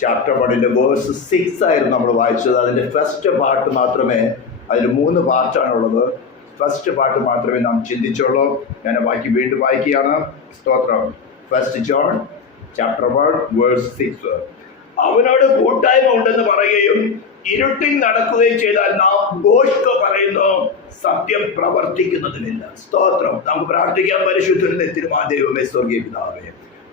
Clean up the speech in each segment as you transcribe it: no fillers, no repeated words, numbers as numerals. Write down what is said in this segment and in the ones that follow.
Chapter 1 verse 6 ആയിരുന്നു നമ്മൾ വായിച്ചത്. അതിൻ്റെ ഫസ്റ്റ് പാർട്ട് മാത്രമേ, അതിൽ 3 പാർട്ടാണുള്ളത്. ഫസ്റ്റ് പാർട്ട് മാത്രമേ നാം ചിന്തിച്ചുള്ളൂ. ഞാൻ വീണ്ടും വായിക്കുകയാണ്. സ്തോത്രം. 1 John chapter 1 verse 6. അവനോട് കൂട്ടായ്മ ഉണ്ടെന്ന് പറയുകയും ഇരുട്ടിൽ നടക്കുകയും ചെയ്താൽ നാം ബോഷ്ക് പറയുന്നു, സത്യം പ്രവർത്തിക്കുന്നതിനില്ല. സ്തോത്രം. നമുക്ക് പ്രാർത്ഥിക്കാൻ. പരിശുദ്ധന്റെ തിരുമാദൈവമേ, സ്വർഗീയ പിതാവേ,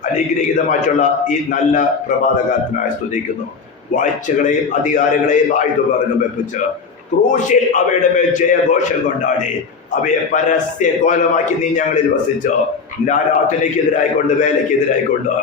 അനുഗ്രഹീതമായിട്ടുള്ള ഈ നല്ല പ്രഭാതകാലത്തിനായി സ്തുതിക്കുന്നു. വാഴ്ചകളെയും അധികാരങ്ങളെയും ആയുധപകരണം വെപ്പിച്ച് ക്രൂശിൽ അവയുടെ മേൽ ജയഘോഷം കൊണ്ടാടി അവയെ പരസ്യ കോലമാക്കി നീ ഞങ്ങളിൽ വസിച്ച് ആരാധനയ്ക്കെതിരായിക്കൊണ്ട്, വേലയ്ക്കെതിരായിക്കൊണ്ട്,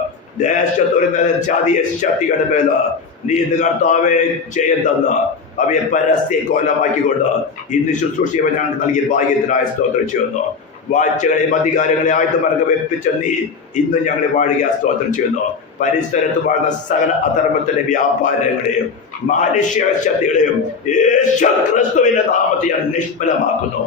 ദേശത്തൊരു ജാതീയ ശക്തികളുടെ മേല് നീ ഇന്ന് കർത്താവെ ജയം തന്ന് അവയെ പരസ്യ കോലമാക്കിക്കൊണ്ട് ഇന്ന് ശുശ്രൂഷ ഞങ്ങൾക്ക് നൽകിയ ഭാഗ്യത്തിനായി സ്തോത്രം ചെയ്യുന്നു. വാഴ്ചകളെയും അധികാരങ്ങളെ ആയുധമാർഗം വെപ്പിച്ച നീ ഇന്ന് ഞങ്ങളെ വാഴുക സ്തോത്രം ചെയ്യുന്നു. പരിസരത്ത് വാഴുന്ന സകല അധർമ്മത്തിന്റെ വ്യാപാരങ്ങളെയും മാനുഷ്യ ശക്തികളെയും യേശു ക്രിസ്തുവിന്റെ നാമത്തിൽ ഞാൻ നിഷ്ഫലമാക്കുന്നു.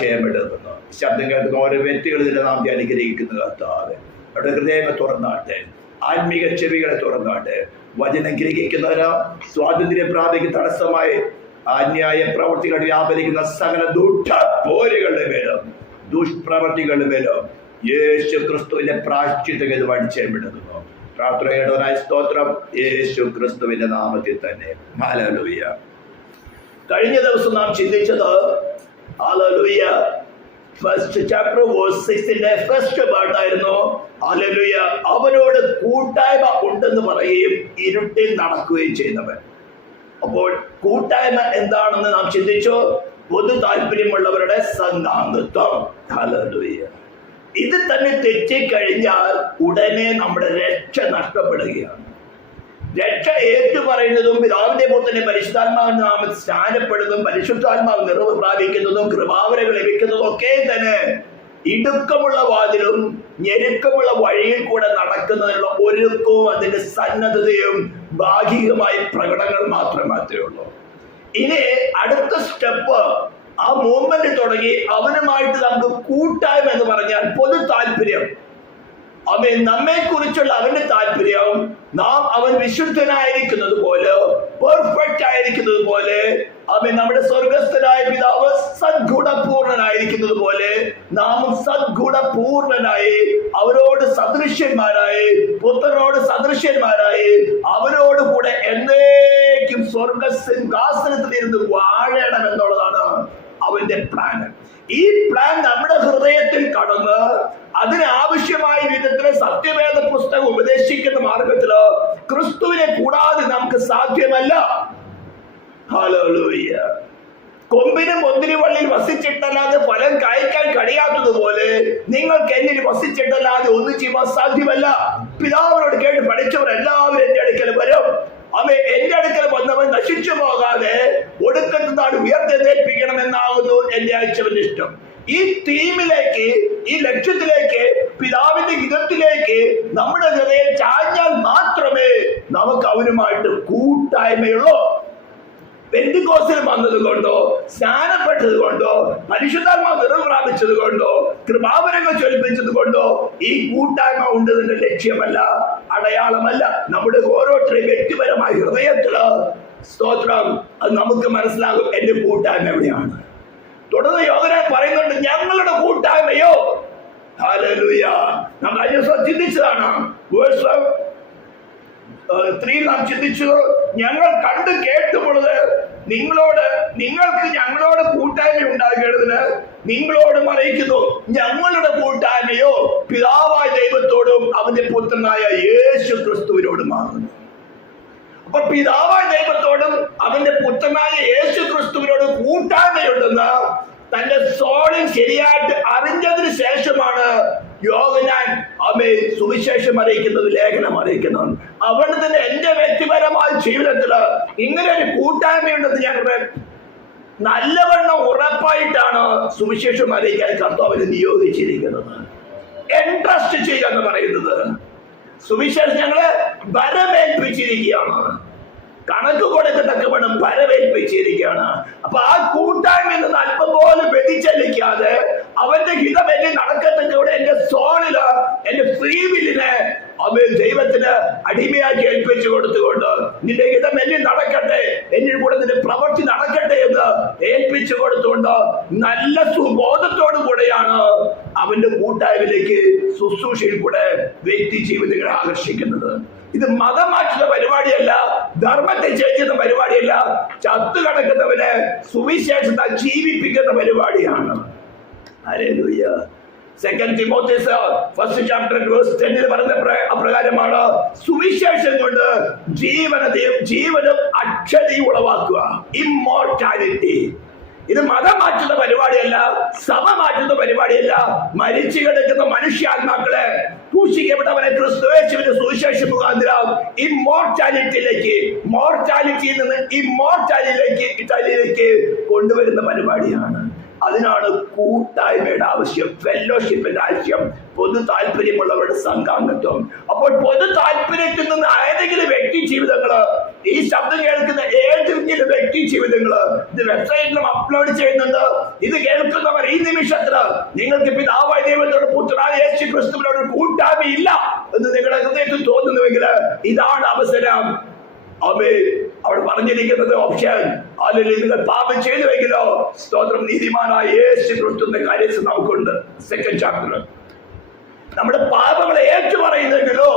ജയമെടുക്കുന്നു. ശബ്ദം കേൾക്കുന്ന ഓരോ വ്യക്തികളിലെ നാം അനുഗ്രഹിക്കുന്ന കർത്താവ് അവരുടെ ഹൃദയങ്ങൾ തുറന്നാട്ടെ, ആത്മീക ചെവികളെ തുറന്നാട്ടെ. വചനം ഗ്രഹിക്കുന്നവരോ സ്വാതന്ത്ര്യം പ്രാപിക്കുന്ന തടസ്സമായി അന്യായ പ്രവൃത്തികൾ വ്യാപരിക്കുന്ന സകല ദുഷ്ട പോരുകളുടെ മേലും ദുഷ്പ്രവൃത്തികളുടെ മേലും യേശു ക്രിസ്തുവിന്റെ പ്രാശ്ചിത്തം ഇത് വടിച്ചേമിടുന്നു. പ്രാർത്ഥനയുടെ സ്തോത്രം യേശു ക്രിസ്തുവിന്റെ നാമത്തിൽ തന്നെ. ഹല്ലേലൂയ. കഴിഞ്ഞ ദിവസം നാം ചിന്തിച്ചത് hallelujah first chapter verse 6 first പാർട്ടായിരുന്നു. ഹല്ലേലൂയ. അവനോട് കൂട്ടായ്മ ഉണ്ടെന്ന് പറയുകയും ഇരുട്ടിൽ നടക്കുകയും ചെയ്യുന്നവൻ. അപ്പോൾ കൂട്ടായ്മ എന്താണെന്ന് നാം ചിന്തിച്ചു. പൊതു താല്പര്യമുള്ളവരുടെ സംഘാംഗത്വം. ഹല്ലേലൂയ. ഇത് തന്നെ തെറ്റിക്കഴിഞ്ഞാൽ ഉടനെ നമ്മുടെ രക്ഷ നഷ്ടപ്പെടുകയാണ്. രക്ഷ ഏറ്റുപറയുന്നതും പിതാവിന്റെ പുത്രന്റെ പരിശുദ്ധാത്മാവിന്റെ നാമത്തിൽ സ്നാനപ്പെടുന്നതും പരിശുദ്ധാത്മാവ് നിറവ് പ്രാപിക്കുന്നതും കൃപാവരങ്ങൾ ലഭിക്കുന്നതും ഒക്കെ തന്നെ ഇടുക്കമുള്ള വാതിലും ഞെരുക്കമുള്ള വഴിയിൽ കൂടെ നടക്കുന്നതിനുള്ള ഒരുക്കവും അതിന്റെ സന്നദ്ധതയും ഭാഗികമായ പ്രകടനങ്ങൾ മാത്രമേ ഉള്ളൂ. ഇനി അടുത്ത സ്റ്റെപ്പ്, ആ മൂവ്മെന്റ് തുടങ്ങി അവനുമായിട്ട് നമുക്ക് കൂട്ടായ്മ എന്ന് പറഞ്ഞാൽ പൊതു താല്പര്യം. അവൻ നമ്മെ കുറിച്ചുള്ള അവന്റെ താല്പര്യം, നാം അവൻ വിശുദ്ധനായിരിക്കുന്നത് പോലെ, പെർഫെക്റ്റ് ആയിരിക്കുന്നത് പോലെ, അവൻ നമ്മുടെ സ്വർഗസ്ഥനായ പിതാവ് സദ്ഗുണപൂർണനായിരിക്കുന്നത് പോലെ നാമും സദ്ഗുണപൂർണനായി അവരോട് സദൃശ്യന്മാരായി, പുത്രനോട് സദൃശ്യന്മാരായി അവരോട് കൂടെ എന്നേക്കും സ്വർഗസിംഹാസനത്തിൽ ഇരുന്ന് വാഴണം എന്നുള്ളതാണ് അവന്റെ പ്ലാൻ. ഈ പ്ലാൻ നമ്മുടെ ഹൃദയത്തിൽ കടന്ന് അതിനാവശ്യമായ വിധത്തില് സത്യവേദ പുസ്തകം ഉപദേശിക്കുന്ന മാർഗത്തില് ക്രിസ്തുവിനെ കൂടാതെ നമുക്ക് സാധ്യമല്ല. ഹല്ലേലൂയ. കൊമ്പിനും മുന്തിരിവള്ളിയിൽ വസിച്ചിട്ടല്ലാതെ ഫലം കായ്ക്കാൻ കഴിയാത്തതുപോലെ നിങ്ങൾക്ക് എന്നിൽ വസിച്ചിട്ടല്ലാതെ ഒന്നും ചെയ്യുവാൻ സാധ്യമല്ല. പിതാവിനോട് കേട്ട് പഠിച്ചവർ എല്ലാവരും എന്റെ അടുക്കൽ വരും. എന്റെ അടുക്കൽ വന്നവൻ നശിച്ചു പോകാതെ ഒടുക്കത്തെ നാട് ഉയർത്തെഴുന്നേൽപ്പിക്കണമെന്നാകുന്നു എന്റെ അയച്ചവന്റെ ഇഷ്ടം. ഈ തീമിലേക്ക്, ഈ ലക്ഷ്യത്തിലേക്ക്, പിതാവിന്റെ ഹിതത്തിലേക്ക് നമ്മുടെ ഹൃദയം ചാഞ്ഞാൽ മാത്രമേ നമുക്ക് അവനുമായിട്ട് കൂട്ടായ്മയുള്ളൂ. പെന്തിക്കോസ്തിൽ വന്നത് കൊണ്ടോ, സ്നാനപ്പെട്ടത് കൊണ്ടോ, പരിശുദ്ധാത്മാവ് നിറവ് പ്രാപിച്ചത് കൊണ്ടോ, കൃപാവരങ്ങൾ ജ്വലിപ്പിച്ചത് കൊണ്ടോ ഈ കൂട്ടായ്മ ഉണ്ടതിന്റെ ലക്ഷ്യമല്ല, അടയാളമല്ല. നമ്മുടെ ഓരോരുത്തരെയും വ്യക്തിപരമായ ഹൃദയത്തില് സ്തോത്രം അത് നമുക്ക് മനസ്സിലാകും എന്റെ കൂട്ടായ്മ എവിടെയാണ്. തുടർന്ന് യോഹന്നാൻ പറയുന്നുണ്ട്, ഞങ്ങളുടെ കൂട്ടായ്മയോ. ഹല്ലേലൂയ. നാം കഴിഞ്ഞ ദിവസം ചിന്തിച്ചതാണ്. വേഴ്സ് 3 നാം ചിന്തിച്ചു, ഞങ്ങൾ കണ്ടു കേട്ടുമുള്ളത് നിങ്ങൾക്ക് ഞങ്ങളോട് കൂട്ടായ്മ ഉണ്ടാകേണ്ടതിന് നിങ്ങളോട് അറിയിക്കുന്നു. ഞങ്ങളുടെ കൂട്ടായ്മയോ പിതാവായ ദൈവത്തോടും അവന്റെ പുത്രനായ യേശു ക്രിസ്തുവിനോടുമാകുന്നു. അപ്പൊ പിതാവായ ദൈവത്തോടും അവന്റെ പുത്രനായ യേശു ക്രിസ്തുവിനോട് കൂട്ടായ്മയുണ്ടെന്ന് തന്റെ സോളിൽ ശരിയായിട്ട് അറിഞ്ഞതിന് ശേഷമാണ് യോഹന്നാൻ സുവിശേഷം അറിയിക്കുന്നത്, ലേഖനം അറിയിക്കുന്നത്. അവിടെ തന്നെ എന്റെ വ്യക്തിപരമായ ജീവിതത്തില് ഇങ്ങനെ ഒരു കൂട്ടായ്മയുണ്ടെന്ന് ഞാൻ നല്ലവണ്ണം ഉറപ്പായിട്ടാണ് സുവിശേഷം അറിയിക്കാൻ കർത്താവിനെ നിയോഗിച്ചിരിക്കുന്നത്. എൻട്രസ്റ്റ് ചെയ്യുക എന്ന് പറയുന്നത് സുവിശേഷം ഞങ്ങളെ വരവേൽപ്പിച്ചിരിക്കുകയാണ്. കണക്ക് കൊടുക്കത്തക്കവണ്ണം വരവേൽപ്പിച്ചിരിക്കുകയാണ്. അപ്പൊ ആ കൂട്ടായ്മ നിന്ന് അല്പം പോലും വ്യതിചലിക്കാതെ അവന്റെ ഹിതം എന്നെ നടക്കത്തക്കവിടെ എന്റെ സോളില്, എന്റെ ഫ്രീ വില്ലിനെ അവൻ ദൈവത്തിന് അടിമയാക്കി ഏൽപ്പിച്ചു കൊടുത്തുകൊണ്ട് നിന്റെ ഹിതം എന്നിൽ നടക്കട്ടെ, എന്നിൽ കൂടെ നിന്റെ പ്രവൃത്തി നടക്കട്ടെ എന്ന് ഏൽപ്പിച്ചു കൊടുത്തുകൊണ്ട് നല്ല സുബോധത്തോടു കൂടെയാണ് അവന്റെ കൂട്ടായ്മയിലേക്ക് ശുശ്രൂഷയിൽ കൂടെ വ്യക്തി ജീവിതങ്ങളെ ആകർഷിക്കുന്നത്. ഇത് മതം മാറ്റുന്ന പരിപാടിയല്ല, ധർമ്മത്തെ ചെയ്യുന്ന പരിപാടിയല്ല, ചത്തു കിടക്കുന്നവനെ സുവിശേഷത്തെ ജീവിപ്പിക്കുന്ന പരിപാടിയാണ്. ഹല്ലേലൂയ. 2 തിമോഥെയോസ് 1 chapter verse 10 പറയുന്ന അപ്രകാരമാണ്, സുവിശേഷം കൊണ്ട് ജീവനും അക്ഷരയും ഉളവാക്കുക. ഇമ്മോർട്ടാലിറ്റി. ഇത് മതം മാറ്റുന്ന പരിപാടിയല്ല, സഭ മാറ്റുന്ന പരിപാടിയല്ല. മരിച്ചു കിടക്കുന്ന മനുഷ്യാത്മാക്കളെ ക്രൂശിക്കപ്പെട്ടവനെ ക്രിസ്തുയേശുവിന്റെ സുവിശേഷം മുഖാന്തരം മോർട്ടാലിറ്റിയിൽ നിന്ന് ഇമ്മോർട്ടാലിറ്റിയിലേക്ക് കൊണ്ടുവരുന്ന പരിപാടിയാണ്. അതിനാണ് കൂട്ടായ്മയുടെ ആവശ്യം, ഫെല്ലോഷിപ്പിന്റെ ആവശ്യം, പൊതു താല്പര്യമുള്ളവരുടെ സംഘാംഗത്വം. അപ്പോൾ പൊതു താല്പര്യത്തിൽ നിന്ന് ഏതെങ്കിലും വ്യക്തി ജീവിതങ്ങള്, ഈ ശബ്ദം കേൾക്കുന്ന ഏതെങ്കിലും വ്യക്തി ജീവിതങ്ങള് ഇത് വെബ്സൈറ്റിലും അപ്ലോഡ് ചെയ്യുന്നുണ്ട്. ഇത് കേൾക്കുന്നവർ ഈ നിമിഷത്തില് നിങ്ങൾക്ക് പിതാവായ ദൈവത്തോട് പുത്രനായ യേശു ക്രിസ്തുവിനോട് കൂട്ടായ്മയില്ല എന്ന് നിങ്ങളുടെ ഹൃദയത്തിൽ തോന്നുന്നുവെങ്കിൽ ഇതാണ് അവസരം. അവിടെ പറഞ്ഞിരിക്കുന്നത് ഓപ്ഷൻ. അല്ലെങ്കിൽ നിങ്ങൾ പാപം ചെയ്തുവെങ്കിലോ സ്തോത്രം, നീതിമാനായ യേശു ക്രിസ്തുവിന്റെ കാര്യം നമുക്കുണ്ട്. 2nd chapter നമ്മുടെ പാപങ്ങളെ ഏറ്റുപറയുന്നെങ്കിലോ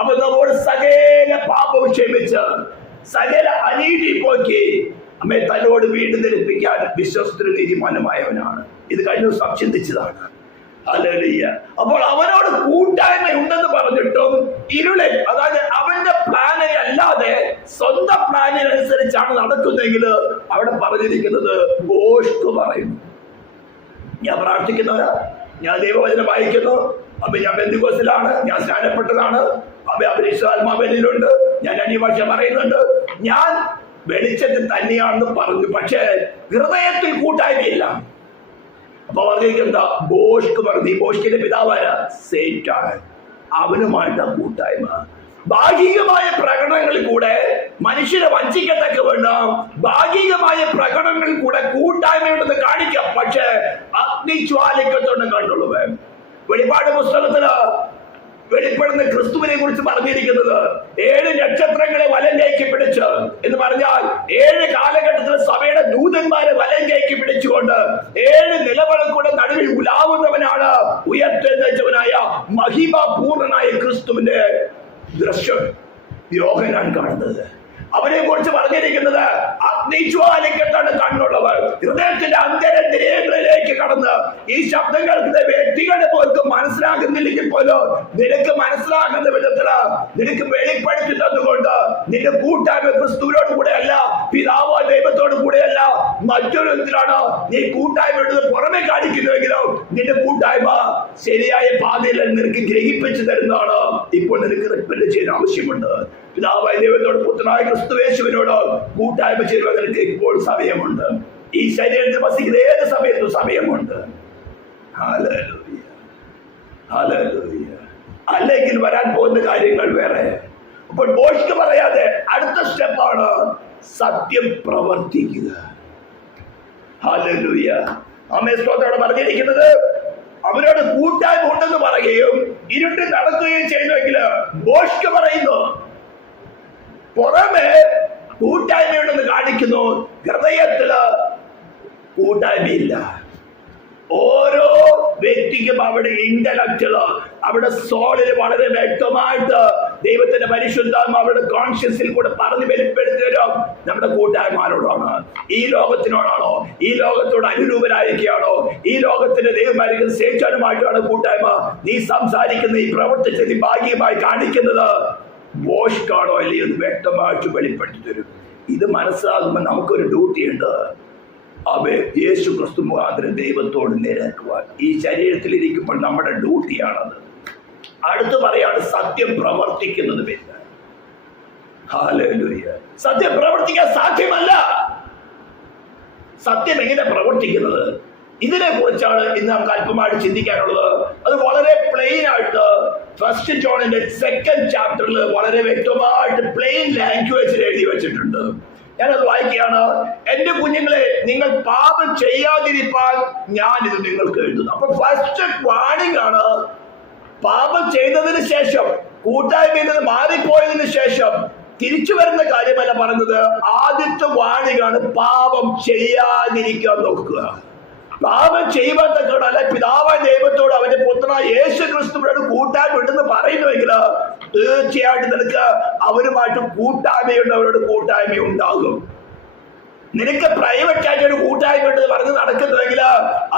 അവൻ നമ്മോട് സകല പാപവും ക്ഷമിച്ച് സകല അനീതി പോക്കി നമ്മെ തന്നോട് വീണ്ടും ധരിപ്പിക്കാൻ വിശ്വസ്തനും നീതിമാനുമായവനാണ്. ഇത് കഴിഞ്ഞ ദിവസം ചിന്തിച്ചതാണ്. ഹല്ലേലൂയ. അപ്പോൾ അവനോട് കൂട്ടായ്മ ഉണ്ടെന്ന് പറഞ്ഞിട്ടും ഇരുളിൽ, അതായത് അവന്റെ പ്ലാനെ അല്ലാതെ സ്വന്തം പ്ലാനിനനുസരിച്ചാണ് നടക്കുന്നതെങ്കിൽ അവിടെ പറഞ്ഞിരിക്കുന്നത് ഭോഷ്ക് പറയുന്നു. ഞാൻ പ്രാർത്ഥിക്കുന്നവരാ, ഞാൻ ദൈവവചനം വായിക്കുന്നു, അപ്പൊ ഞാൻ ബന്ധുക്കോസിലാണ്, ഞാൻ സ്നാനപ്പെട്ടതാണ്, അഭിഷേകാത്മാവിലുണ്ട്, ഞാൻ അന്യഭാഷ പറയുന്നുണ്ട്, ഞാൻ വെളിച്ചത്തിൽ തന്നെയാണെന്ന് പറഞ്ഞു, പക്ഷേ ഹൃദയത്തിൽ കൂട്ടായ്മയില്ല. അപ്പൊ പറഞ്ഞിരിക്കുന്ന ബോഷ്ക് പറഞ്ഞു. ഈ ബോഷ്കിന്റെ പിതാവായ സേറ്റാൻ, അവനുമായിട്ടാണ് കൂട്ടായ്മ. ഭാഗികമായ പ്രകടനങ്ങളിൽ കൂടെ മനുഷ്യരെ വഞ്ചിക്കത്തക്ക വേണം, ഭാഗികമായ പ്രകടനങ്ങളിൽ കൂടെ കൂട്ടായ്മയുണ്ടെന്ന് കാണിക്കാം. പക്ഷെ അഗ്നിജ്വാലിക്കത്തോടെ കണ്ടുള്ളവൻ. വെളിപ്പാട് പുസ്തകത്തില് വെളിപ്പെടുന്ന ക്രിസ്തുവിനെ കുറിച്ച് പറഞ്ഞിരിക്കുന്നത് 7 നക്ഷത്രങ്ങളെ വലം കയറ്റി പിടിച്ച് എന്ന് പറഞ്ഞാൽ 7 കാലഘട്ടത്തിൽ സഭയുടെ ദൂതന്മാരെ വലം കയറ്റി പിടിച്ചുകൊണ്ട് 7 നിലവിളക്കുകളുടെ നടുവിൽ ഉലാവുന്നവനാണ് ഉയർത്തെഴുന്നേറ്റവനായ മഹിമപൂർണനായ ക്രിസ്തുവിന്റെ ദൃശ്യം യോഹന്നാൻ കാണുന്നത്. അവനെ കുറിച്ച് പറഞ്ഞിരിക്കുന്നത് അഗ്നിജ്വാലിക്കത്താണ് കണ്ണുള്ളവർ. ഹൃദയത്തിന്റെ അന്തരത്തിരകളിലേക്ക് കടന്ന് ഈ ശബ്ദം കേൾക്കുന്ന വ്യക്തികളെ പോലും മനസ്സിലാകുന്നില്ലെങ്കിൽ പോലും നിനക്ക് മനസ്സിലാകുന്ന വിധത്തില് നിനക്ക് വെളിപ്പെടുത്തി തന്നുകൊണ്ട് നിന്റെ കൂട്ടായ്മ ക്രിസ്തുവിനോട് കൂടെയല്ല, പിതാവോ ദൈവത്തോട് കൂടെയല്ല, മറ്റൊരു വിധത്തിലാണ് നീ കൂട്ടായ്മ പുറമെ കാണിക്കുന്നുവെങ്കിലും നിന്റെ കൂട്ടായ്മ ശരിയായ പാതയിൽ നിനക്ക് ഗ്രഹിപ്പിച്ചു തരുന്നതാണ്. ഇപ്പോൾ നിനക്ക് റിപ്പന്റ് ചെയ്യാൻ ആവശ്യമുണ്ട്. പിതാവായ ദൈവത്തോട് പുത്രനായ ക്രിസ്തുയേശുവിനോട് കൂട്ടായ്മ ചെയ്യുവാൻ നിനക്ക് ഇപ്പോൾ സമയമുണ്ട്. ഈ ശരീരത്തിൽ വസിക്കുന്ന ഏത് സമയത്തും സമയമുണ്ട്. Hallelujah, hallelujah. അല്ലെങ്കിൽ വരാൻ പോകുന്ന കാര്യങ്ങൾ വേറെ. അപ്പോൾ ബോഷ്ക്ക് പറയാതെ അടുത്ത സ്റ്റെപ്പാണ് സത്യം പ്രവർത്തിക്കുക. ഹല്ലേലൂയ. ആമേൻ. സ്തോത്രം. പറഞ്ഞിരിക്കുന്നത് അവരോട് കൂട്ടായ്മ ഉണ്ടെന്ന് പറയുകയും ഇരുട്ടിൽ നടക്കുകയും ചെയ്യുന്നുവെങ്കിൽ ബോഷ്ക്ക് പറയുന്നു പുറമെ കൂട്ടായ്മയുണ്ടെന്ന് കാണിക്കുന്നു, ഹൃദയത്തില് കൂട്ടായ്മയില്ല. ഓരോ വ്യക്തിക്കും അവിടെ ഇന്റലക്റ്റില്, അവിടെ സോളില് വളരെ വ്യക്തമായിട്ട് ദൈവത്തിന്റെ പരിശുദ്ധാത്മ അവരുടെ കോൺഷ്യസിൽ കൂടെ പറഞ്ഞ് വെളിപ്പെടുത്തരും. നമ്മുടെ കൂട്ടായ്മയോടാണ്, ഈ ലോകത്തിനോടാണോ, ഈ ലോകത്തോട് അനുരൂപരായിരിക്കുകയാണോ, ഈ ലോകത്തിന്റെ ദൈവമായിരിക്കുന്ന സേറ്റാനുമായിട്ടാണ് കൂട്ടായ്മ. നീ സംസാരിക്കുന്ന, ഈ പ്രവർത്തിച്ച് നീ ഭാഗ്യമായി കാണിക്കുന്നത് ബോഷ്കാണോ അല്ലയോ എന്ന് വ്യക്തമായിട്ട് വെളിപ്പെടുത്തി തരും. ഇത് മനസ്സിലാകുമ്പോൾ നമുക്കൊരു ഡ്യൂട്ടി ഉണ്ട്. യേശു ക്രിസ്തു മുഖാന്തരം ദൈവത്തോട് നിരക്കുവാൻ ഈ ശരീരത്തിൽ ഇരിക്കുമ്പോൾ നമ്മുടെ ഡ്യൂട്ടിയാണത്. അടുത്ത് പറയാണ് സത്യം പ്രവർത്തിക്കുന്നത്. പിന്നെ ഹല്ലേലൂയ. സത്യം പ്രവർത്തിക്കാൻ സാധ്യമല്ല. സത്യം എങ്ങനെ പ്രവർത്തിക്കുന്നത്? ഇതിനെ കുറിച്ചാണ് ഇന്ന് നമുക്ക് അല്പമായിട്ട് ചിന്തിക്കാനുള്ളത്. അത് വളരെ പ്ലെയിൻ ആയിട്ട് 1 ജോണിന്റെ 2nd chapterൽ വളരെ വ്യക്തമായിട്ട് പ്ലെയിൻ ലാംഗ്വേജിൽ എഴുതി വെച്ചിട്ടുണ്ട്. ഞാനത് വായിക്കുകയാണ്. എന്റെ കുഞ്ഞുങ്ങളെ, നിങ്ങൾ പാപം ചെയ്യാതിരിക്കാൻ ഞാനിത് നിങ്ങൾക്ക് എഴുതുന്നു. അപ്പൊ ഫസ്റ്റ് വാണിംഗ് ആണ്, പാപം ചെയ്തതിന് ശേഷം കൂട്ടായ്മയിൽ നിന്ന് മാറിപ്പോയതിനു ശേഷം തിരിച്ചു വരുന്ന കാര്യമല്ല പറഞ്ഞത്. ആദ്യത്തെ വാണികാണ് പാപം ചെയ്യാതിരിക്കാൻ നോക്കുക. പാപം ചെയ്യുവാൻ തക്കവണ്ണമല്ല പിതാവായ ദൈവത്തോട് അവന്റെ പുത്രനായ യേശു ക്രിസ്തുവിനോട് കൂട്ടായ്മ ഉണ്ടെന്ന് പറയുന്നുവെങ്കിൽ തീർച്ചയായിട്ടും നിനക്ക് അവരുമായിട്ട് കൂട്ടായ്മയുണ്ട്, അവരോട് കൂട്ടായ്മ ഉണ്ടാകും. നിനക്ക് പ്രൈവറ്റ് ആയിട്ട് ഒരു കൂട്ടായ്മ ഉണ്ടെന്ന് പറഞ്ഞ് നടക്കുന്നുവെങ്കിൽ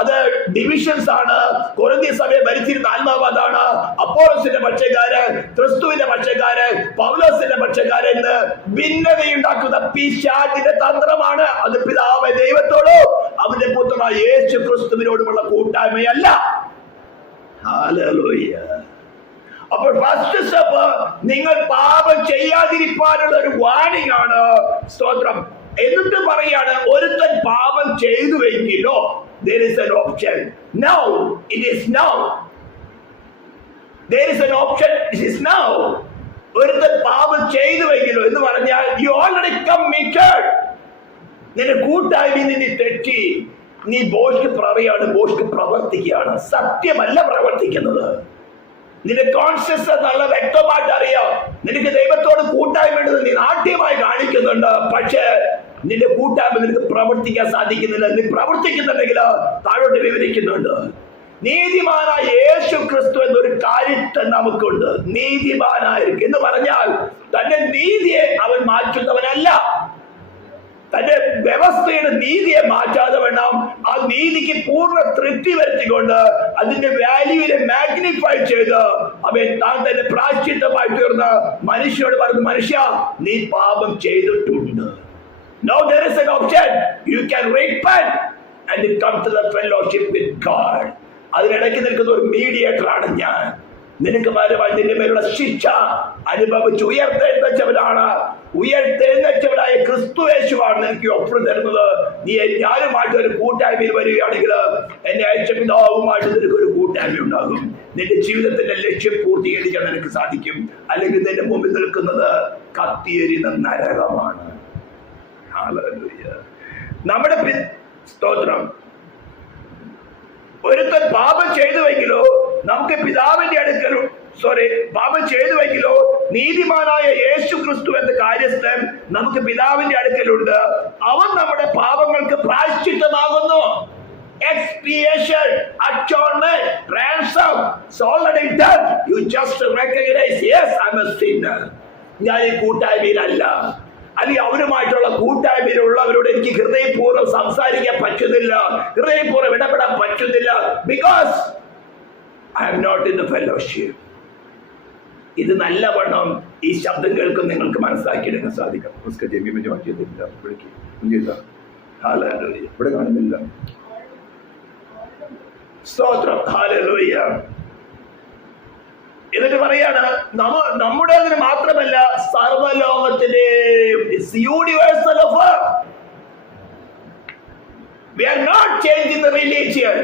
അത് ഡിവിഷൻസ് ആണ്. കൊരിന്ത്യ സഭയെ ഭരിച്ചിരുന്ന ആത്മാവ് അതാണ്. അപ്പോളോസിന്റെ പക്ഷക്കാര്, ക്രിസ്തുവിന്റെ പക്ഷക്കാര്, പൗലോസിന്റെ പക്ഷക്കാര് എന്ന് ഭിന്നതയുണ്ടാക്കുന്ന പിശാചിന്റെ തന്ത്രമാണ്. അത് പിതാവായ ദൈവത്തോടോ അവന്റെ പുത്രനായ യേശു ക്രിസ്തുവിനോടുമുള്ള കൂട്ടായ്മയല്ല. ഹല്ലേലൂയ. അപ്പോൾ ഫസ്റ്റ് സ്റ്റെപ്പ് നിങ്ങൾ പാപം ചെയ്യാതിരിക്കാനുള്ള ഒരു വാണിംഗ് ആണ്. സ്തോത്രം. എന്നിട്ട് പറയാണ്, ഒരുത്തൻ പാപം ചെയ്തുവെങ്കിലോ there is an option. Now it is now. There is an option. It is now. ഒരുത്തൻ പാപം ചെയ്തുവെങ്കിലോ എന്ന് പറഞ്ഞാൽ you already committed. നിന്റെ കൂട്ടായ്മ നീ തെറ്റി, നീ ബോഷ്ക്ക് പറയാണ്, ബോഷ്ക്ക് പ്രവർത്തിക്കുകയാണ്. സത്യമല്ല പ്രവർത്തിക്കുന്നത്. നിന്റെ കോൺഷ്യസ് നല്ല വ്യക്തമായിട്ട് അറിയാം. നിനക്ക് ദൈവത്തോട് കൂട്ടായ്മ നീ നാട്യമായി കാണിക്കുന്നുണ്ട്. പക്ഷേ നിന്റെ കൂട്ടായ്മ നിനക്ക് പ്രവർത്തിക്കാൻ സാധിക്കുന്നില്ല. നീ പ്രവർത്തിക്കുന്നുണ്ടെങ്കിൽ താഴോട്ട് വിവരിക്കുന്നുണ്ട്. നീതിമാനായ യേശു ക്രിസ്തു എന്നൊരു കാര്യത്തെ നമുക്കുണ്ട്. നീതിമാനായിരിക്കും എന്ന് പറഞ്ഞാൽ തന്റെ നീതിയെ അവൻ മാറ്റുന്നവനല്ല. തന്റെ വ്യവസ്ഥയുടെ നീതിയെ മാറ്റാതെ വേണം ആ നീതിക്ക് പൂർണ്ണ തൃപ്തി വരുത്തിക്കൊണ്ട് അതിന്റെ വാല്യൂവിനെ മാഗ്നിഫൈ ചെയ്ത് അവൻ താൻ തന്നെ പ്രായശ്ചിത്തമായി തീർന്ന് മനുഷ്യനോട് പറഞ്ഞു, മനുഷ്യ നീ പാപം ചെയ്തിട്ടുണ്ട്. Now there is an option. You can repent and come to the fellowship with God. അതിനിടയ്ക്ക് നിൽക്കുന്ന ഒരു മീഡിയേറ്റർ ആണ് ഞാൻ. നിനക്ക് പകരമായി നിന്റെ മേലുള്ള ശിക്ഷ അനുഭവിച്ച് ഉയർത്തെഴുന്നേറ്റവനായ ക്രിസ്തു യേശുവാണ് നിനക്ക് ഓഫർ തരുന്നത്. നീ ഞാനുമായിട്ട് ഒരു കൂട്ടായ്മയിൽ വരികയാണെങ്കിൽ എന്നെ അയച്ച പിതാവുമായിട്ട് നിനക്ക് ഒരു കൂട്ടായ്മ ഉണ്ടാകും. നിന്റെ ജീവിതത്തിന്റെ ലക്ഷ്യം പൂർത്തീകരിക്കാൻ നിനക്ക് സാധിക്കും. അല്ലെങ്കിൽ നിന്റെ മുമ്പിൽ നിൽക്കുന്നത് കത്തിയെരിയുന്ന നരകമാണ്. നമ്മുടെ സ്തോത്രം. ഒരുത്തൻ പാപം ചെയ്തുവെങ്കിലോ നമുക്ക് പിതാവിന്റെ അടുക്കൽ പാപം ചെയ്തുവെങ്കിലോ നീതിമാനായ യേശു ക്രിസ്തു എന്ന കാര്യസ്ഥൻ നമുക്ക് പിതാവിന്റെ അടുക്കലുണ്ട്. അവൻ നമ്മുടെ പാപങ്ങൾക്ക് പ്രായശ്ചിത്തമാകുന്നു. Expiation, atonement, ransom, it's already done. You just recognize, yes, I'm a sinner. ഞാൻ ഈ കൂട്ടായ്മയിലല്ല, അല്ലെങ്കിൽ അവരുമായിട്ടുള്ള കൂട്ടായ്മയിലുള്ളവരോട് എനിക്ക് ഹൃദയപൂർവ്വം സംസാരിക്കാൻ പറ്റുന്നില്ല, ഹൃദയപൂർവ്വം ഇടപെടാൻ പറ്റുന്നില്ല. Because I am not in the fellowship. ഇത് നല്ലവണ്ണം ഈ ശബ്ദം കേൾക്കും നിങ്ങൾക്ക് മനസ്സിലാക്കിയെടുക്കാൻ സാധിക്കും. ഇവിടെ കാണുന്നില്ല. സ്തോത്രം. ഹല്ലേലൂയ. എന്നിട്ട് പറയാണ്, നമ്മുടേതിന് മാത്രമല്ല സർവ്വലോകത്തിന്റെ universal offer. We are not changing the religion.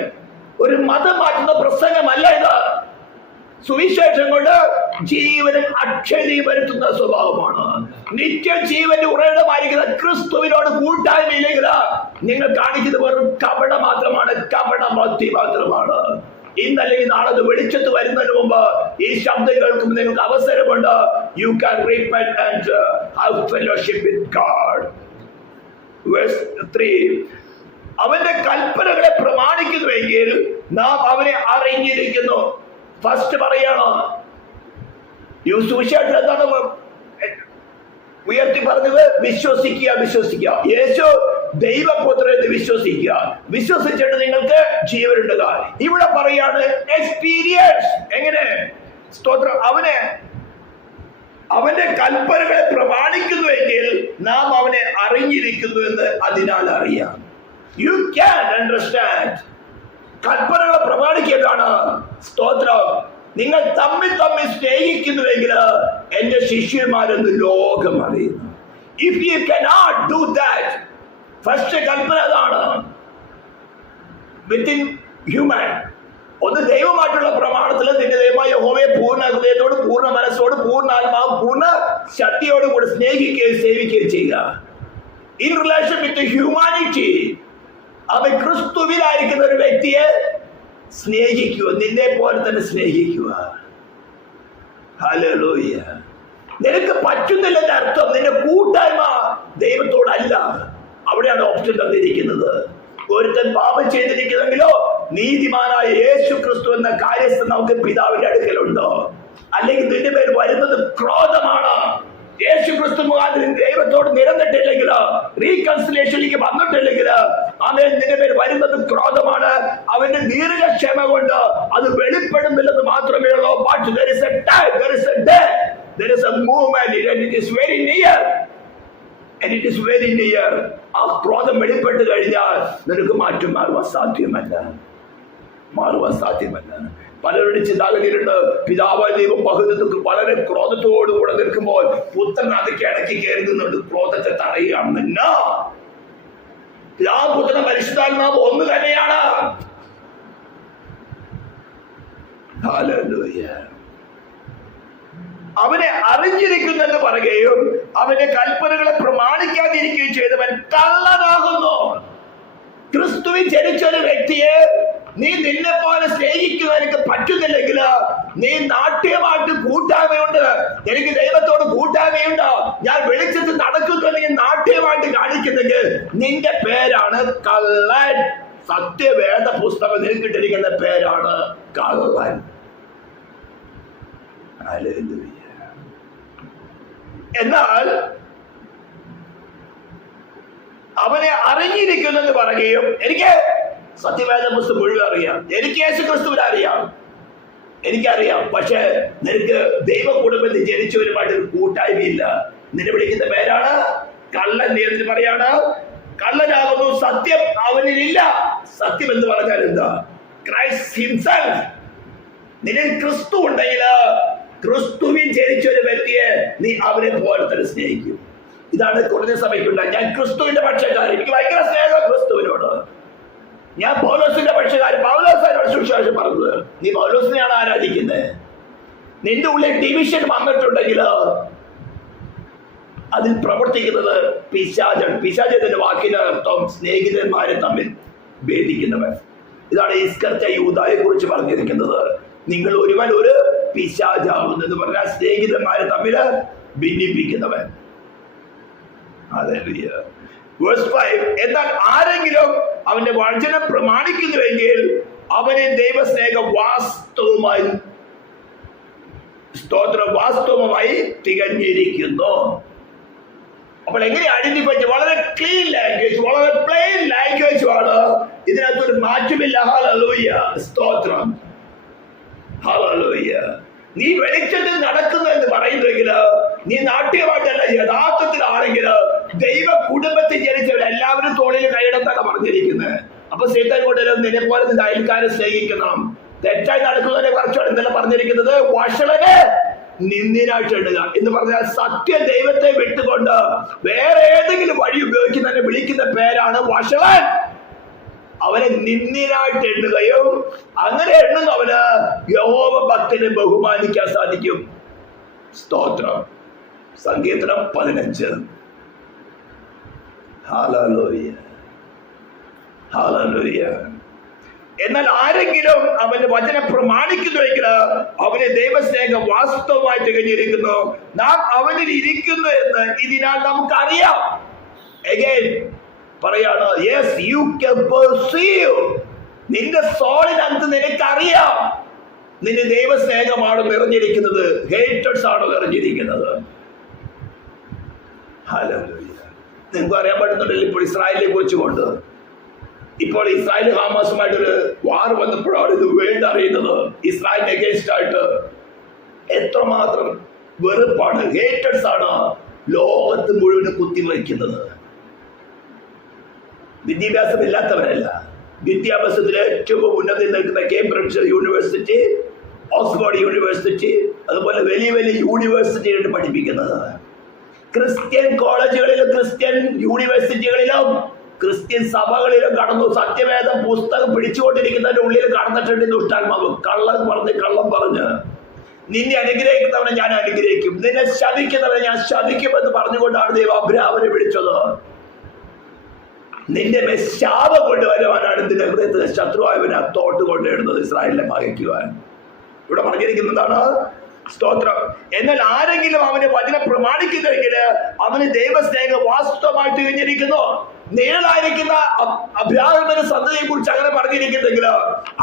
ഒരു മതം മാറ്റുന്ന പ്രസംഗമല്ല ഇത്. സുവിശേഷം കൊണ്ട് ജീവനും അക്ഷരീ വരുത്തുന്ന സ്വഭാവമാണ്. നിത്യജീവന്റെ ഉറവിടമായിരിക്കുന്ന ക്രിസ്തുവിനോട് കൂട്ടായ്മയില്ലെങ്കിൽ നിങ്ങൾ കാണിക്കുന്നത് വെറും കപട മാത്രമാണ്, കപട ഭക്തി മാത്രമാണ്. ഇന്നല്ലെങ്കിൽ നാളെ അത് വെളിച്ചത്ത് വരുന്നതിന് മുമ്പ് ഈ ശബ്ദം കേൾക്കുമ്പോൾ നിങ്ങൾക്ക് അവസരമുണ്ട്. You can repent and have fellowship with God. Verse 3. അവന്റെ കൽപ്പനകളെ പ്രമാണിക്കുന്നുവെങ്കിൽ നാം അവനെ അറിഞ്ഞിരിക്കുന്നു. ഫസ്റ്റ് പറയണോ സുവിശേഷം എന്താണ് ഉയർത്തി പറഞ്ഞത്? വിശ്വസിക്കുക. യേശു ദൈവപുത്രൻ എന്ന് വിശ്വസിക്കുക. വിശ്വസിച്ചിട്ട് നിങ്ങൾക്ക് ജീവനുണ്ട്. ഇവിടെ പറയാണ് എക്സ്പീരിയൻസ്. എങ്ങനെ? സ്തോത്രം. അവന്റെ കൽപ്പനകളെ പ്രമാണിക്കുന്നുവെങ്കിൽ നാം അവനെ അറിഞ്ഞിരിക്കുന്നു എന്ന് അതിനാൽ അറിയാം. You can understand. കൽപ്പനകളെ പ്രമാണിക്കുകയാണ്. സ്തോത്രം. നിങ്ങൾ തമ്മിൽ സ്നേഹിക്കുന്നുവെങ്കിൽ എന്റെ ശിഷ്യന്മാരെന്ന് ലോകം അറിയുന്നു. If you cannot do that, first കൽപ്പന അതാണ്. വിത്തിൻ ഹ്യൂമൻ ഒന്ന് ദൈവമായിട്ടുള്ള പ്രമാണത്തിൽ നിന്റെ ദൈവമായ യഹോവയെ പൂർണ്ണ ഹൃദയത്തോട്, പൂർണ്ണ മനസ്സോട്, പൂർണ്ണ ആത്മാവ്, പൂർണ്ണ ശക്തിയോടും കൂടി സ്നേഹിക്കുകയും സേവിക്കുകയും ചെയ്യുക. ഇൻ റിലേഷൻ വിത്ത് ഹ്യൂമാനിറ്റി, അവൻ ക്രിസ്തുവിലായിരിക്കുന്ന ഒരു വ്യക്തിയെ സ്നേഹിക്കുക, നിന്നെ പോലെ തന്നെ സ്നേഹിക്കുക. ഹല്ലേലൂയ. നിനക്ക് പറ്റുന്നില്ലെന്ന അർത്ഥം നിന്റെ കൂട്ടായ്മ ദൈവത്തോടല്ല. അവിടെയാണ് ഓപ്ഷൻ തന്നിരിക്കുന്നത്. ഒരുത്തൻ പാപം ചെയ്തിരിക്കുന്നെങ്കിലോ നീതിമാനായ യേശു ക്രിസ്തു എന്ന കാര്യസ്ഥൻ നമുക്ക് പിതാവിന്റെ അടുക്കലുണ്ടോ? അല്ലെങ്കിൽ നിന്റെ പേര് വരുന്നത് ക്രോധമാണ്. യേശു ക്രിസ്തു മുഖാന്തരം ദൈവത്തോട് നിരന്നിട്ടില്ലെങ്കിൽ, റീകൺസിലേഷനിലേക്ക് വന്നിട്ടില്ലെങ്കിൽ, ആമേൻ, നിന്റെ പേര് വരുന്നത് ക്രോധമാണ്. അവന്റെ ദീർഘക്ഷമ കൊണ്ട് അത് വെളിപ്പെടുന്നില്ലെന്ന് മാത്രമേ ഉള്ളൂ. But there is a time, there is a day, there is a movement, and it is very near. And it is very near. ആ ക്രോധം വെളിപ്പെട്ട് കഴിഞ്ഞാൽ നിനക്ക് മാറ്റം മാറുവാൻ സാധ്യമല്ല. പലരുടെ ചിന്താഗതിയിലുണ്ട്, പിതാവായ ദൈവം ബഹുദത്ത് വളരെ ക്രോധത്തോടുകൂടെ നിൽക്കുമ്പോൾ പുത്രൻ അതൊക്കെ ഇടയ്ക്ക് കയറുന്നുണ്ട്, ക്രോധത്തെ തടയുകയാണെന്ന്. പിതാവ് പുത്രൻ പരിശുദ്ധാത്മാവ് ഒന്ന് തന്നെയാണ്. ഹല്ലേലൂയ. അവനെ അറിഞ്ഞിരിക്കുന്നെന്ന് പറയുകയും അവന്റെ കൽപ്പനകളെ പ്രമാണിക്കാതിരിക്കുകയും ചെയ്തവൻ കള്ളനാകുന്നു. ക്രിസ്തുവിൽ ജനിച്ച ഒരു വ്യക്തിയെ നീ നിന്നെ പോലെ സ്നേഹിക്കുക എനിക്ക് പറ്റുന്നില്ലെങ്കിൽ, നീ നാട്യമായിട്ട് കൂട്ടായ്മയുണ്ട്, എനിക്ക് ദൈവത്തോട് കൂട്ടായ്മയുണ്ട്, ഞാൻ വെളിച്ചത്തിൽ നടക്കുന്നു അല്ലെങ്കിൽ നാട്യമായിട്ട് കാണിക്കുന്നെങ്കിൽ നിന്റെ പേരാണ് കള്ളൻ. സത്യവേദ പുസ്തകം നിനക്കിട്ടിരിക്കുന്ന പേരാണ് കള്ളൻ. എന്നാൽ അവനെ അറിഞ്ഞിരിക്കുന്നെന്ന് പറയുകയും എനിക്ക് സത്യവേദ പുസ്തകം മുഴുവൻ അറിയാം, എനിക്ക് യേശു ക്രിസ്തുവിനെ അറിയാം, എനിക്കറിയാം, പക്ഷെ നിനക്ക് ദൈവ കുടുംബത്തിൽ ജനിച്ചവരുമായിട്ട് ഒരു കൂട്ടായ്മയില്ല. നിന്നെ വിളിക്കുന്ന പേരാണ് കള്ളൻ. എന്ന് പറയാണ് കള്ളനാകുന്നു, സത്യം അവനിലില്ല. സത്യം എന്ന് പറഞ്ഞാൽ എന്താ? Christ himself. നിന്നിൽ ക്രിസ്തു ഉണ്ടെങ്കിൽ, ക്രിസ്തുവിൽ ജനിച്ച ഒരു വ്യക്തിയെ നീ അവനെ പോലെ തന്നെ സ്നേഹിക്കും. ഇതാണ് കുറഞ്ഞ സഭയ്ക്കുണ്ടായി. ഞാൻ ക്രിസ്തുവിന്റെ പക്ഷക്കാരൻ, എനിക്ക് ഭയങ്കര സ്നേഹം ക്രിസ്തുവിനോട്. ഞാൻ പൗലോസിന്റെ പക്ഷക്കാരൻ, പൗലോസാണ് സുവിശേഷം പറഞ്ഞത്. നീ പൗലോസിനെയാണ് ആരാധിക്കുന്നത്. നിന്റെ ഉള്ളിൽ ഡിവിഷൻ വന്നിട്ടുണ്ടെങ്കിൽ അതിൽ പ്രവർത്തിക്കുന്നത് പിശാചാണ്. പിശാചത്തിന്റെ വാക്കിന്റെ അർത്ഥം സ്നേഹിതന്മാരെ തമ്മിൽ ഭേദിക്കുന്നവൻ. ഇതാണ് ഇസ്കർത്ത യൂദായെ കുറിച്ച് പറഞ്ഞിരിക്കുന്നത്. നിങ്ങൾ ഒരുവൻ ഒരു പിശാചാകുന്നു എന്ന് പറഞ്ഞാൽ സ്നേഹിതന്മാരെ തമ്മിൽ ഭിന്നിപ്പിക്കുന്നവൻ. Verse 5, എന്നാൽ ആരെങ്കിലും അവന്റെ വചനം പ്രമാണിക്കുന്നുവെങ്കിൽ അവനെ ദൈവസ്നേഹം വാസ്തവമായി തികഞ്ഞിരിക്കുന്നു. അപ്പോൾ എങ്ങനെ ഐഡന്റിഫൈ? വളരെ ക്ലീൻ ലാംഗ്വേജ്, വളരെ പ്ലെയിൻ ലാംഗ്വേജ് ആണ്. ഇതിനകത്തൊരു മാറ്റമില്ല. ഹല്ലേലൂയ, സ്തോത്രം, ഹല്ലേലൂയ. നീ വെളിച്ചത്തിൽ നടക്കുന്നു എന്ന് പറയുന്നെങ്കിൽ, നീ നാട്യമായിട്ടല്ല യഥാർത്ഥത്തിലാണെങ്കിൽ, ദൈവ കുടുംബത്തിൽ ജനിച്ചവർ എല്ലാവരും തോളിൽ കൈയിടത്താണ് പറഞ്ഞിരിക്കുന്നത്. അപ്പൊ സൈത്താൻ കൊണ്ടുവരും നിന്നെ പോലെ നിന്റെ അയൽക്കാരെ സ്നേഹിക്കണം. തെറ്റായി നടക്കുന്നതിനെ കുറിച്ചാണ് ഇന്നലെ പറഞ്ഞിരിക്കുന്നത്. വഷളനെ നിന്ദിനായിട്ട് ഇടുക എന്ന് പറഞ്ഞാൽ സത്യ ദൈവത്തെ വിട്ടുകൊണ്ട് വേറെ ഏതെങ്കിലും വഴി ഉപയോഗിക്കുന്നതിനെ വിളിക്കുന്ന പേരാണ് വഷളൻ. അവനെ നിന്ദിനായിട്ട് എണ്ണുകയും അങ്ങനെ എണ്ണുന്നവന് യഹോവ ഭക്തനെ ബഹുമാനിക്കാൻ സാധിക്കും. സ്തോത്രം. സങ്കീർത്തനം 15. Hallelujah, hallelujah. എന്നാൽ ആരെങ്കിലും അവന്റെ വചനം പ്രമാണിക്കുന്നുവെങ്കിൽ അവനെ ദൈവസ്നേഹം വാസ്തവമായി തികഞ്ഞിരിക്കുന്നു. നാം അവനിൽ ഇരിക്കുന്നു എന്ന് ഇതിനാൽ നമുക്കറിയാം. Again പറയാണ്, യെസ് യു ക്യാൻ പെർസീവ്. നിന്റെ സോളിനകത്ത് നിനക്കറിയാം നിന്റെ ദൈവസ്നേഹമാണ് നിറഞ്ഞിരിക്കുന്നത്, ഹേറ്റേഴ്സ് ആണ് നിറഞ്ഞിരിക്കുന്നത്. ഹല്ലേലൂയ. നിങ്ങൾക്ക് അറിയാൻ പറ്റുന്നുണ്ടല്ലോ ഇപ്പോൾ ഇസ്രായേലിനെ കുറിച്ച് കൊണ്ട്. ഇപ്പോൾ ഇസ്രായേൽ ഹമാസുമായിട്ടൊരു വാർ വന്നപ്പോഴാണ് ഇത് വേൾഡ് അറിയുന്നത്. ഇസ്രായേലിന് അഗേൻസ്റ്റ് ആയിട്ട് എത്രമാത്രം വെറുപ്പാണ്, ഹേറ്റേഴ്സ് ആണ് ലോകത്ത് മുഴുവൻ കുത്തിവയ്ക്കുന്നത്. വിദ്യാഭ്യാസം ഇല്ലാത്തവരല്ല, വിദ്യാഭ്യാസത്തിൽ ഏറ്റവും ഉന്നതിയിൽ നിൽക്കുന്ന കേംബ്രിഡ്ജ് യൂണിവേഴ്സിറ്റി, ഓക്സ്ഫോർഡ് യൂണിവേഴ്സിറ്റി, അതുപോലെ വലിയ വലിയ യൂണിവേഴ്സിറ്റികളിൽ പഠിപ്പിക്കുന്നത്. ക്രിസ്ത്യൻ കോളേജുകളിലും ക്രിസ്ത്യൻ യൂണിവേഴ്സിറ്റികളിലും ക്രിസ്ത്യൻ സഭകളിലും കടന്നു സത്യവേദം പുസ്തകം പിടിച്ചുകൊണ്ടിരിക്കുന്നതിന്റെ ഉള്ളിൽ കടന്നിട്ടുണ്ട് ദുഷ്ടാത്മാവ്. കള്ളം പറഞ്ഞ് നിന്നെ അനുഗ്രഹിക്കുന്നവനെ ഞാൻ അനുഗ്രഹിക്കും, നിന്നെ ശപിക്കുന്നവനെ ഞാൻ ശപിക്കുമെന്ന് പറഞ്ഞുകൊണ്ടാണ് ദൈവം അബ്രാഹാമിനെ വിളിച്ചത്. നിന്റെ ശാപം കൊണ്ടുവരുവാനാണ് നിന്റെ ഹൃദയത്തിൽ ശത്രുവായവനെ തോട്ട് കൊണ്ടിടുന്നത് ഇസ്രായേലിനെ പകയ്ക്കുവാൻ. ഇവിടെ പറഞ്ഞിരിക്കുന്നതാണ് സ്തോത്രം. എന്നാൽ ആരെങ്കിലും അവന്റെ വചനം പ്രമാണിക്കുന്നെങ്കിൽ അവന് ദൈവസ്നേഹം വാസ്തവമായിട്ട് കഴിഞ്ഞിരിക്കുന്നു. നേളായിരിക്കുന്ന അബ്രാഹാമിന്റെ സന്തതിയെ കുറിച്ച് അങ്ങനെ പറഞ്ഞിരിക്കുന്നെങ്കിൽ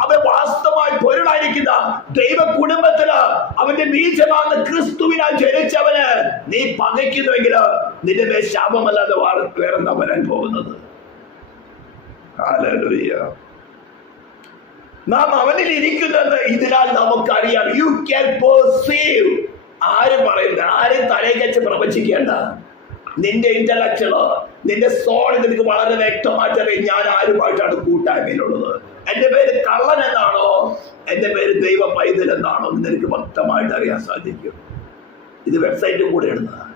അവൻ വാസ്തവമായി പൊരുളായിരിക്കുന്ന ദൈവ കുടുംബത്തില് അവന്റെ ബീജമാകുന്ന ക്രിസ്തുവിനാൽ ജനിച്ചവന് നീ പകയ്ക്കുന്നുവെങ്കിൽ നിന്റെ മേൽ ശാപമല്ലാതെ വേറെന്താ വരാൻ പോകുന്നത്? ഹല്ലേലൂയ. നാം അവനിൽ ഇരിക്കുന്നത് ഇതിനാൽ നമുക്കറിയാം. You can perceive. ആരും പറയുന്നത്, ആരും തലയിൽ പ്രവചിക്കേണ്ട. നിന്റെ ഇന്റലക്ച്വലോ നിന്റെ സോൾ നിനക്ക് വളരെ വ്യക്തമായിട്ട് അറിയാം ഞാൻ ആരുമായിട്ടാണ് കൂട്ടായ്മയിലുള്ളത്. എന്റെ പേര് കള്ളൻ എന്നാണോ എന്റെ പേര് ദൈവ പൈതൽ എന്നാണോ നിനക്ക് വ്യക്തമായിട്ട് അറിയാൻ സാധിക്കും. ഇത് വെബ്സൈറ്റിൽ കൂടെ ഇടുന്നതാണ്.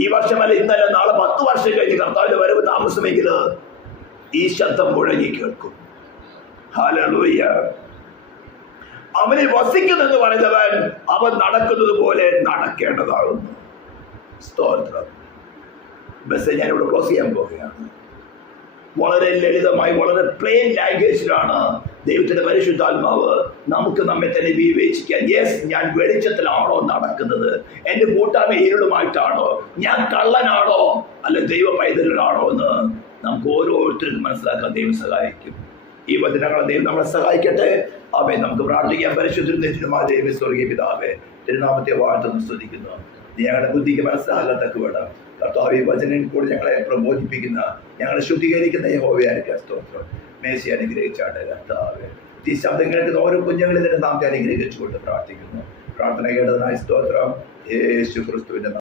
ഈ വർഷമല്ല, ഇന്നല്ല, നാളെ 10 വർഷം കഴിഞ്ഞ് കർത്താവിന്റെ വരവ് താമസമെങ്കിൽ ഈ ശബ്ദം മുഴങ്ങി കേൾക്കും. ഹല്ലേലൂയ. അവനിൽ വസിക്കുന്നെന്ന് പറയുന്നവൻ അവൻ നടക്കുന്നത് പോലെ നടക്കേണ്ടതാകുന്നു. സ്തോത്രം. ബസ് ഞാനിവിടെ ക്ലോസ് ചെയ്യാൻ പോവുകയാണ്. വളരെ ലളിതമായി, വളരെ പ്ലെയിൻ ലാംഗ്വേജിലാണ് ദൈവത്തിന്റെ പരിശുദ്ധാത്മാവ് നമുക്ക് നമ്മെ തന്നെ വിവേചിക്കാൻ. യെസ്, ഞാൻ വെളിച്ചത്തിലാണോ നടക്കുന്നത്? എന്റെ കൂട്ടായ്മ ഇരുളുമായിട്ടാണോ? ഞാൻ കള്ളനാണോ അല്ല ദൈവ പൈതലാണോ എന്ന് നമുക്ക് ഓരോരുത്തരും മനസ്സിലാക്കാൻ ദൈവം സഹായിക്കും. ഈ വചനങ്ങളെ ദൈവം നമ്മളെ സഹായിക്കട്ടെ. അവയെ നമുക്ക് പ്രാർത്ഥിക്കാം. പരിശുദ്ധമായ ദൈവ സ്വർഗീയ പിതാവേ, തിരുനാമത്തെ വാഴ്ത്തുന്നു സ്തുതിക്കുന്നു. നീ ഞങ്ങളുടെ ബുദ്ധിക്ക് മനസ്സിലാകാത്തക്ക വേണം കർത്താവ് ഈ വചനം കൂടി ഞങ്ങളെ പ്രബോധിപ്പിക്കുന്ന, ഞങ്ങളെ ശുദ്ധീകരിക്കുന്ന യഹോവയായിരിക്കും. സ്തോത്രം. മേശയെ അനുഗ്രഹിച്ചാട്ടെ കർത്താവേ. ഈ ശബ്ദം കേൾക്കുന്ന ഓരോ കുഞ്ഞുങ്ങളിൽ തന്നെ നാമത്തെ അനുഗ്രഹിച്ചുകൊണ്ട് പ്രാർത്ഥിക്കുന്നു. പ്രാർത്ഥന കേട്ടതിനായി സ്തോത്രം. യേശു ക്രിസ്തുവിന്റെ